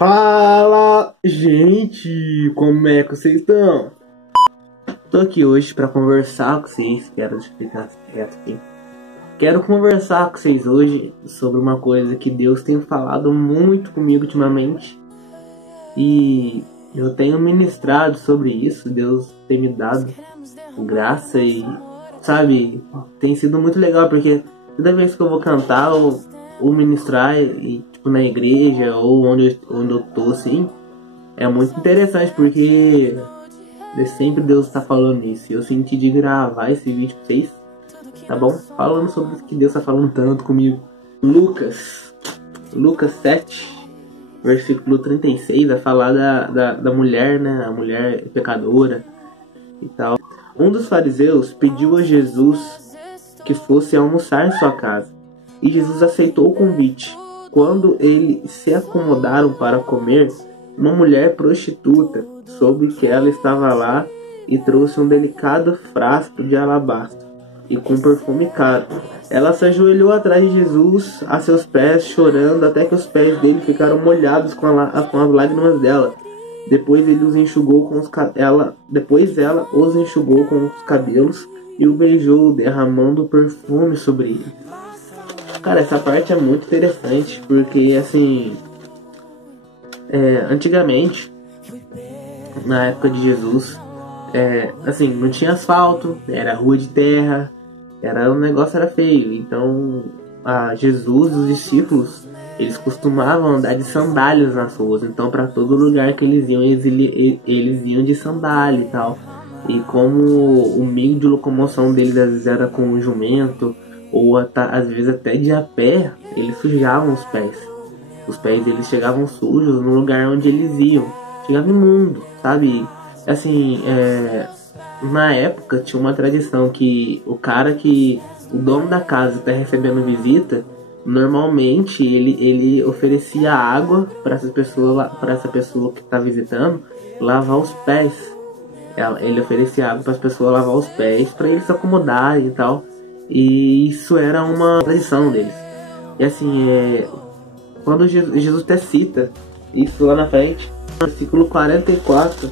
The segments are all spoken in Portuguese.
Fala, gente! Como é que vocês estão? Tô aqui hoje pra conversar com vocês. Quero ficar quieto aqui. Quero conversar com vocês hoje sobre uma coisa que Deus tem falado muito comigo ultimamente. E eu tenho ministrado sobre isso. Deus tem me dado graça e, sabe, tem sido muito legal porque toda vez que eu vou cantar ou ministrar e tipo na igreja ou onde eu tô assim, é muito interessante porque sempre Deus está falando isso. Eu senti de gravar esse vídeo pra vocês, tá bom? Falando sobre isso que Deus está falando tanto comigo. Lucas 7, versículo 36, vai falar da mulher, né? A mulher pecadora e tal. Um dos fariseus pediu a Jesus que fosse almoçar em sua casa, e Jesus aceitou o convite. Quando eles se acomodaram para comer, uma mulher prostituta soube que ela estava lá e trouxe um delicado frasco de alabastro e com perfume caro. Ela se ajoelhou atrás de Jesus, a seus pés, chorando até que os pés dele ficaram molhados com as lágrimas dela. Depois ela os enxugou com os cabelos e o beijou, derramando perfume sobre ele. Cara, essa parte é muito interessante porque, assim, antigamente, na época de Jesus, assim, não tinha asfalto, era rua de terra, o negócio era feio. Então, Jesus e os discípulos, eles costumavam andar de sandálias nas ruas. Então, para todo lugar que eles iam, eles iam de sandália e tal. E como o meio de locomoção deles às vezes era com um jumento, ou às vezes até de a pé, eles sujavam os pés. Os pés deles chegavam sujos no lugar onde eles iam. Chegava imundo, sabe? Assim, na época tinha uma tradição que o dono da casa está recebendo visita, normalmente ele oferecia água para essa pessoa que está visitando lavar os pés. Ele oferecia água para as pessoas lavar os pés, para eles se acomodarem e tal. E isso era uma tradição deles. E assim, quando Jesus até cita isso lá na frente, no versículo 44,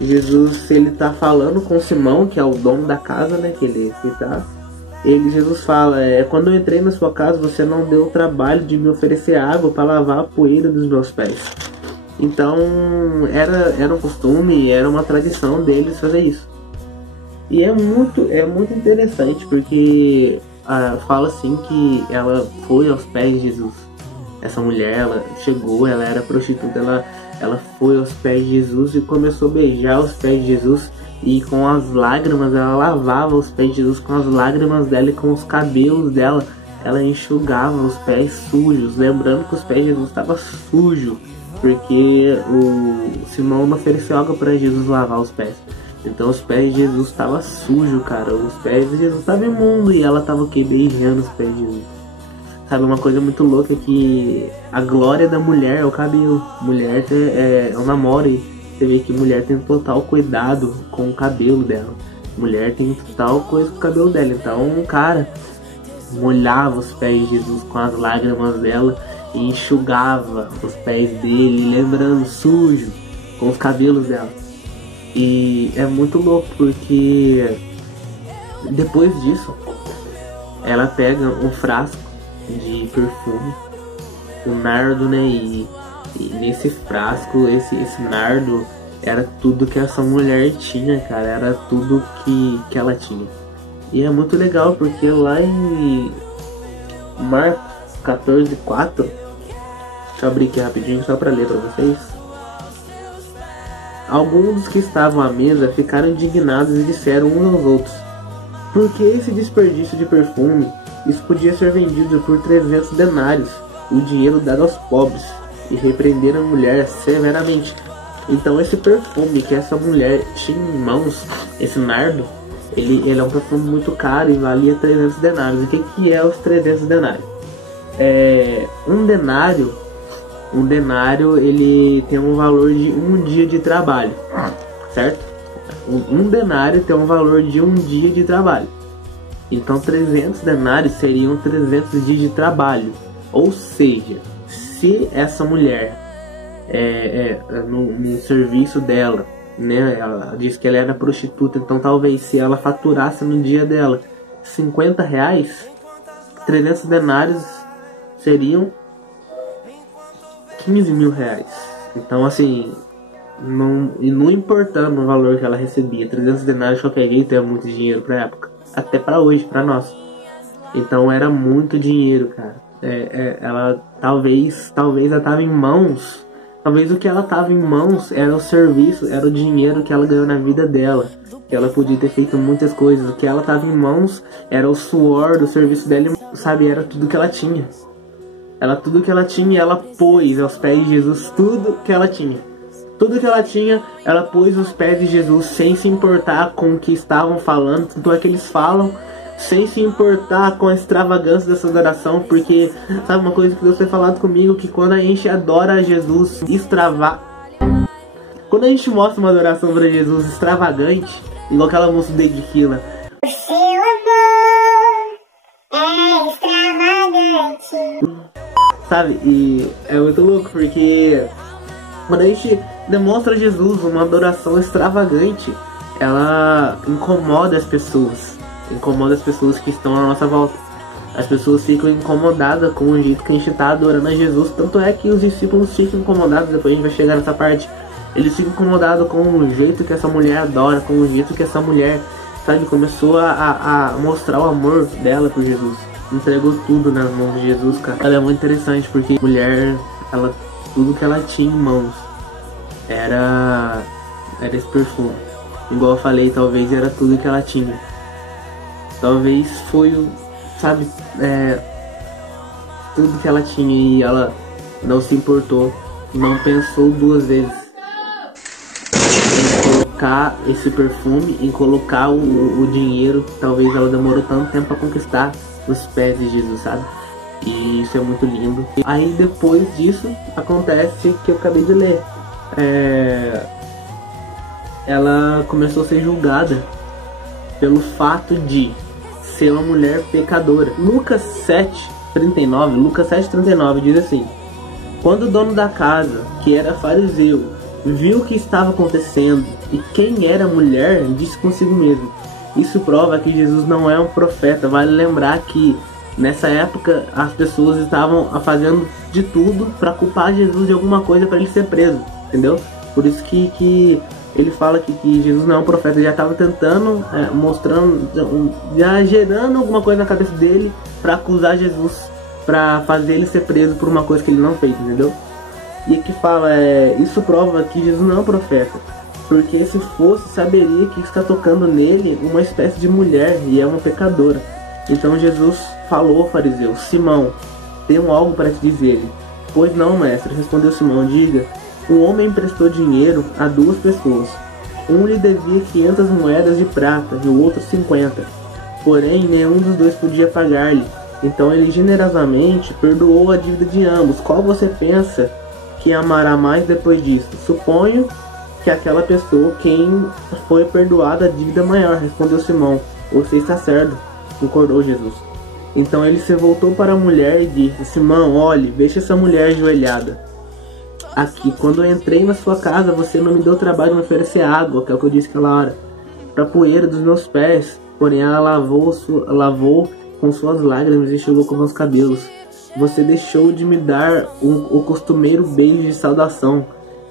Jesus, ele tá falando com Simão, que é o dono da casa, né, Jesus fala, quando eu entrei na sua casa, você não deu o trabalho de me oferecer água para lavar a poeira dos meus pés. Então, era um costume, era uma tradição deles fazer isso. E é muito interessante porque fala assim que ela foi aos pés de Jesus. Essa mulher, ela chegou, ela era prostituta, ela foi aos pés de Jesus e começou a beijar os pés de Jesus. E com as lágrimas, ela lavava os pés de Jesus com as lágrimas dela e com os cabelos dela. Ela enxugava os pés sujos, lembrando que os pés de Jesus estavam sujos, porque o Simão não ofereceu água para Jesus lavar os pés. Então os pés de Jesus estavam sujos, cara. Os pés de Jesus estavam imundos e ela estava beijando os pés de Jesus. Sabe, uma coisa muito louca é que a glória da mulher é o cabelo. Mulher é um namoro e você vê que mulher tem total cuidado com o cabelo dela. Mulher tem total coisa com o cabelo dela. Então, cara, molhava os pés de Jesus com as lágrimas dela e enxugava os pés dele, lembrando sujo com os cabelos dela. E é muito louco porque depois disso ela pega um frasco de perfume, o nardo, né? E nesse frasco, esse nardo era tudo que essa mulher tinha, cara. Era tudo que ela tinha. E é muito legal porque lá em Marcos 14:4, deixa eu abrir aqui rapidinho só pra ler pra vocês. Alguns dos que estavam à mesa ficaram indignados e disseram uns aos outros: por que esse desperdício de perfume? Isso podia ser vendido por 300 denários, o dinheiro dado aos pobres. E repreenderam a mulher severamente. Então esse perfume que essa mulher tinha em mãos, esse nardo, ele é um perfume muito caro e valia 300 denários. O que é os 300 denários? Um denário ele tem um valor de um dia de trabalho, certo? Um denário tem um valor de um dia de trabalho. Então 300 denários seriam 300 dias de trabalho. Ou seja, se essa mulher no serviço dela, né? Ela disse que ela era prostituta, então talvez se ela faturasse no dia dela 50 reais, 300 denários seriam 15 mil reais. Então assim, não importando o valor que ela recebia, 300 denários de qualquer jeito é muito dinheiro pra época, até pra hoje, pra nós. Então era muito dinheiro, cara. Ela talvez ela tava em mãos. Talvez o que ela tava em mãos era o serviço, era o dinheiro que ela ganhou na vida dela. Que ela podia ter feito muitas coisas. O que ela tava em mãos era o suor do serviço dela, sabe? Era tudo que ela tinha. Tudo que ela tinha, ela pôs aos pés de Jesus tudo que ela tinha. Tudo que ela tinha, ela pôs aos pés de Jesus sem se importar com o que estavam falando. Tudo é que eles falam, sem se importar com a extravagância dessa adoração, porque sabe uma coisa que Deus tem falado comigo, que quando a gente adora a Jesus quando a gente mostra uma adoração para Jesus extravagante, igual aquela música do David Keelan, o seu amor é extravagante, sabe? E é muito louco, porque quando a gente demonstra a Jesus uma adoração extravagante, ela incomoda as pessoas. Incomoda as pessoas que estão à nossa volta. As pessoas ficam incomodadas com o jeito que a gente está adorando a Jesus. Tanto é que os discípulos ficam incomodados. Depois a gente vai chegar nessa parte. Eles ficam incomodados com o jeito que essa mulher adora, com o jeito que essa mulher, sabe, começou a mostrar o amor dela por Jesus. Entregou tudo nas mãos de Jesus, cara. Ela é muito interessante porque a mulher, tudo que ela tinha em mãos era esse perfume. Igual eu falei, talvez era tudo que ela tinha. Talvez foi, sabe, tudo que ela tinha, e ela não se importou, não pensou duas vezes em colocar esse perfume, em colocar o dinheiro que talvez ela demorou tanto tempo para conquistar nos pés de Jesus, sabe? E isso é muito lindo. Aí depois disso acontece que eu acabei de ler. Ela começou a ser julgada pelo fato de ser uma mulher pecadora. Lucas 7:39 diz assim: quando o dono da casa, que era fariseu, viu o que estava acontecendo e quem era a mulher, disse consigo mesmo: isso prova que Jesus não é um profeta. Vale lembrar que nessa época as pessoas estavam fazendo de tudo para culpar Jesus de alguma coisa para ele ser preso, entendeu? Por isso que ele fala que Jesus não é um profeta. Já estava tentando, mostrando, já gerando alguma coisa na cabeça dele para acusar Jesus, para fazer ele ser preso por uma coisa que ele não fez, entendeu? E aqui fala, isso prova que Jesus não é um profeta, porque se fosse, saberia que está tocando nele uma espécie de mulher e é uma pecadora. Então Jesus falou ao fariseu: Simão, tenho algo para te dizer. Pois não, mestre, respondeu Simão, diga. Um homem emprestou dinheiro a duas pessoas. Um lhe devia 500 moedas de prata e o outro 50. Porém, nenhum dos dois podia pagar-lhe. Então ele generosamente perdoou a dívida de ambos. Qual você pensa que amará mais depois disso? Suponho que aquela pessoa quem foi perdoada a dívida maior, respondeu Simão. Você está certo, concordou Jesus. Então ele se voltou para a mulher e disse: Simão, olhe, veja essa mulher ajoelhada aqui. Quando eu entrei na sua casa, você não me deu trabalho de me oferecer água, que é o que eu disse aquela hora, para a poeira dos meus pés. Porém ela lavou com suas lágrimas e enxugou com meus cabelos. Você deixou de me dar o costumeiro beijo de saudação.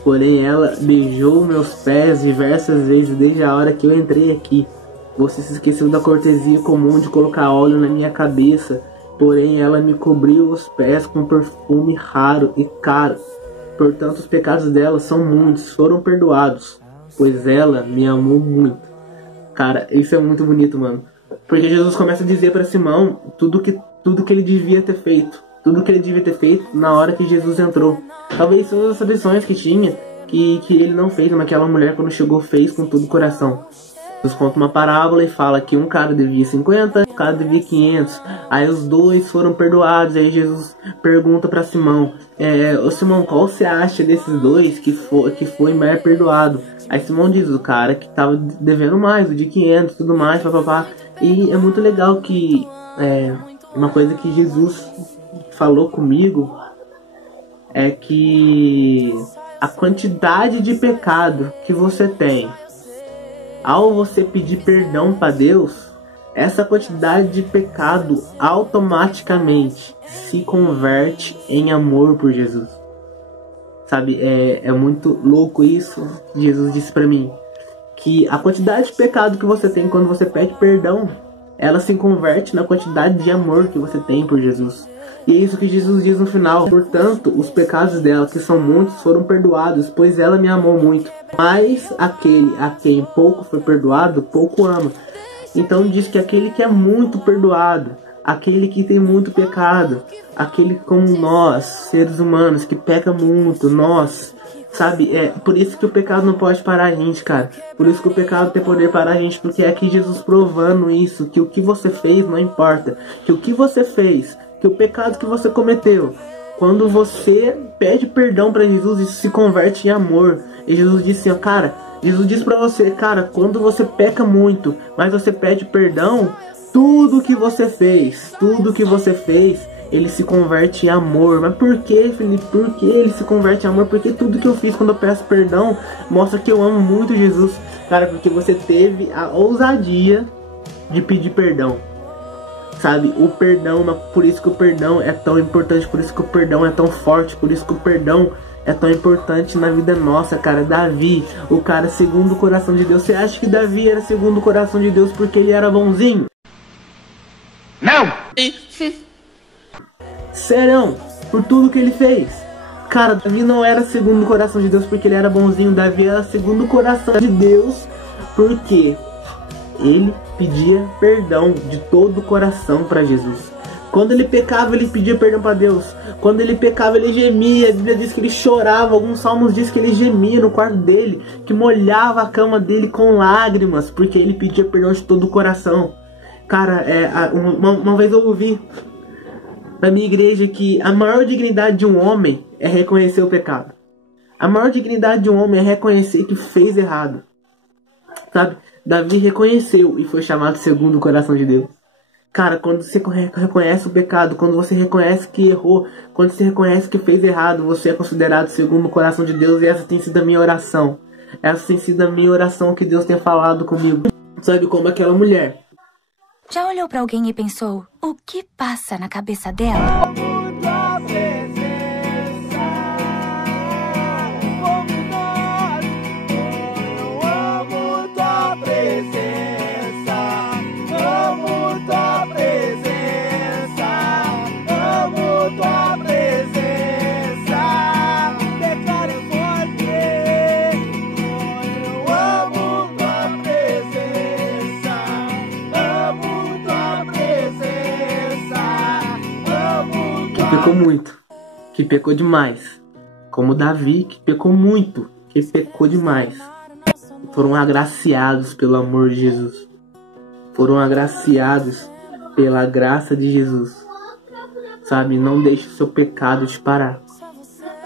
Porém ela beijou meus pés diversas vezes desde a hora que eu entrei aqui. Você se esqueceu da cortesia comum de colocar óleo na minha cabeça. Porém ela me cobriu os pés com perfume raro e caro. Portanto, os pecados dela são muitos, foram perdoados, pois ela me amou muito. Cara, isso é muito bonito, mano. Porque Jesus começa a dizer para Simão tudo que ele devia ter feito. Tudo que ele devia ter feito na hora que Jesus entrou. Talvez todas as lições que tinha, que ele não fez, mas aquela mulher quando chegou fez com todo o coração. Jesus conta uma parábola e fala que um cara devia 50, um cara devia 500. Aí os dois foram perdoados. Aí Jesus pergunta para Simão: ô Simão, qual você acha desses dois que foi mais perdoado? Aí Simão diz: o cara que tava devendo mais, o de 500, tudo mais, papapá. E é muito legal que uma coisa que Jesus falou comigo é que a quantidade de pecado que você tem, ao você pedir perdão para Deus, essa quantidade de pecado automaticamente se converte em amor por Jesus. Sabe, é muito louco isso. Jesus disse para mim que a quantidade de pecado que você tem quando você pede perdão, ela se converte na quantidade de amor que você tem por Jesus. E é isso que Jesus diz no final: portanto, os pecados dela, que são muitos, foram perdoados, pois ela me amou muito. Mas aquele a quem pouco foi perdoado, pouco ama. Então diz que aquele que é muito perdoado, aquele que tem muito pecado, aquele como nós, seres humanos, que peca muito, nós, sabe, por isso que o pecado não pode parar a gente, cara. Por isso que o pecado tem poder parar a gente, porque é aqui Jesus provando isso, que o que você fez não importa, que o que você fez, que o pecado que você cometeu, quando você pede perdão para Jesus, isso se converte em amor. E Jesus disse assim, ó, cara, Jesus diz pra você, cara, quando você peca muito, mas você pede perdão, tudo que você fez, ele se converte em amor. Mas por que, Felipe? Por que ele se converte em amor? Porque tudo que eu fiz quando eu peço perdão mostra que eu amo muito Jesus. Cara, porque você teve a ousadia de pedir perdão. Sabe, o perdão, por isso que o perdão é tão importante, por isso que o perdão é tão forte, por isso que o perdão é tão importante na vida nossa, cara. Davi, o cara segundo o coração de Deus. Você acha que Davi era segundo o coração de Deus porque ele era bonzinho? Não! Serão, por tudo que ele fez. Cara, Davi não era segundo o coração de Deus porque ele era bonzinho. Davi era segundo o coração de Deus porque ele pedia perdão de todo o coração para Jesus. Quando ele pecava, ele pedia perdão para Deus. Quando ele pecava, ele gemia. A Bíblia diz que ele chorava. Alguns salmos diz que ele gemia no quarto dele, que molhava a cama dele com lágrimas, porque ele pedia perdão de todo o coração. Cara, uma vez eu ouvi na minha igreja que a maior dignidade de um homem é reconhecer o pecado. A maior dignidade de um homem é reconhecer que fez errado. Sabe? Davi reconheceu e foi chamado segundo o coração de Deus. Cara, quando você reconhece o pecado, quando você reconhece que errou, quando você reconhece que fez errado, você é considerado segundo o coração de Deus. E essa tem sido a minha oração. Essa tem sido a minha oração que Deus tem falado comigo. Sabe, como aquela mulher. Já olhou pra alguém e pensou, o que passa na cabeça dela? Pecou muito, que pecou demais, como Davi, que pecou muito, que pecou demais. Foram agraciados pelo amor de Jesus, foram agraciados pela graça de Jesus. Sabe, não deixe o seu pecado te parar,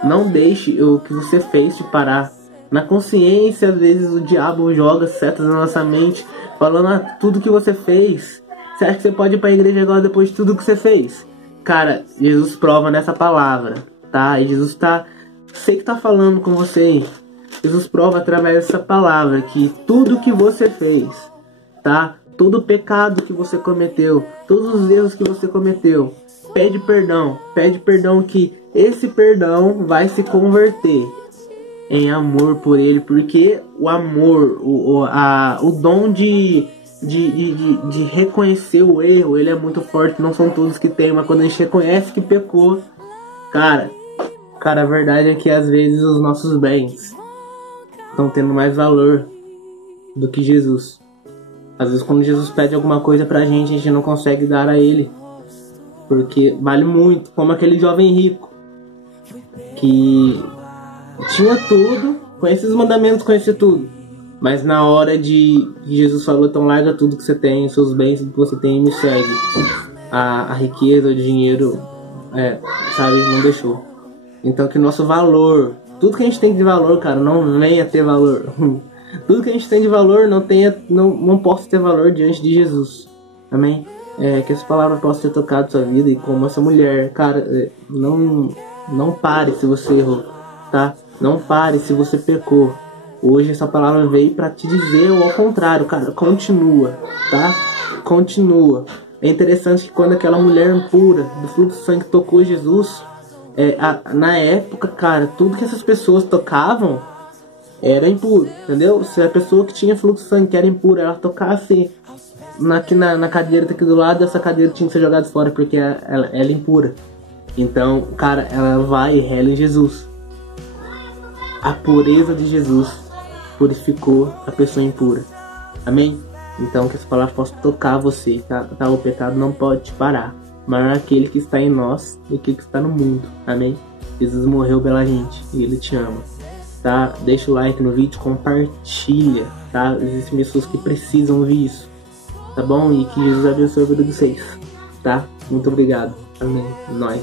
não deixe o que você fez te parar. Na consciência, às vezes o diabo joga setas na nossa mente, falando tudo que você fez. Você acha que você pode ir para a igreja agora depois de tudo que você fez? Cara, Jesus prova nessa palavra, tá? E Jesus sei que tá falando com você aí. Jesus prova através dessa palavra que tudo que você fez, tá? Todo o pecado que você cometeu, todos os erros que você cometeu, pede perdão que esse perdão vai se converter em amor por ele, porque o amor, o dom de reconhecer o erro, ele é muito forte. Não são todos que tem, mas quando a gente reconhece que pecou, cara, a verdade é que às vezes os nossos bens estão tendo mais valor do que Jesus. Às vezes quando Jesus pede alguma coisa pra gente, a gente não consegue dar a ele, porque vale muito, como aquele jovem rico que tinha tudo, conhecia os mandamentos, conhecia tudo. Mas na hora de Jesus falou, então larga tudo que você tem, os seus bens, tudo que você tem e me segue. A riqueza, o dinheiro, sabe, não deixou. Então que nosso valor, tudo que a gente tem de valor, cara, não venha ter valor. Tudo que a gente tem de valor não possa ter valor diante de Jesus. Amém? Que essa palavra possa ter tocado sua vida. E como essa mulher, cara, não pare se você errou, tá? Não pare se você pecou. Hoje essa palavra veio para te dizer o ao contrário, cara. Continua, tá? Continua. É interessante que quando aquela mulher impura do fluxo de sangue tocou Jesus, na época, cara, tudo que essas pessoas tocavam era impuro, entendeu? Se a pessoa que tinha fluxo de sangue que era impura, ela tocasse na cadeira daqui do lado, essa cadeira tinha que ser jogada fora porque ela é impura. Então, cara, ela vai e rela em Jesus. A pureza de Jesus purificou a pessoa impura. Amém? Então que essa palavra possa tocar você, tá? O pecado não pode te parar. Maior aquele que está em nós do que está no mundo. Amém? Jesus morreu pela gente e Ele te ama. Tá? Deixa o like no vídeo, compartilha, tá? Existem pessoas que precisam ouvir isso. Tá bom? E que Jesus abençoe a vida de vocês. Tá? Muito obrigado. Amém. Nós.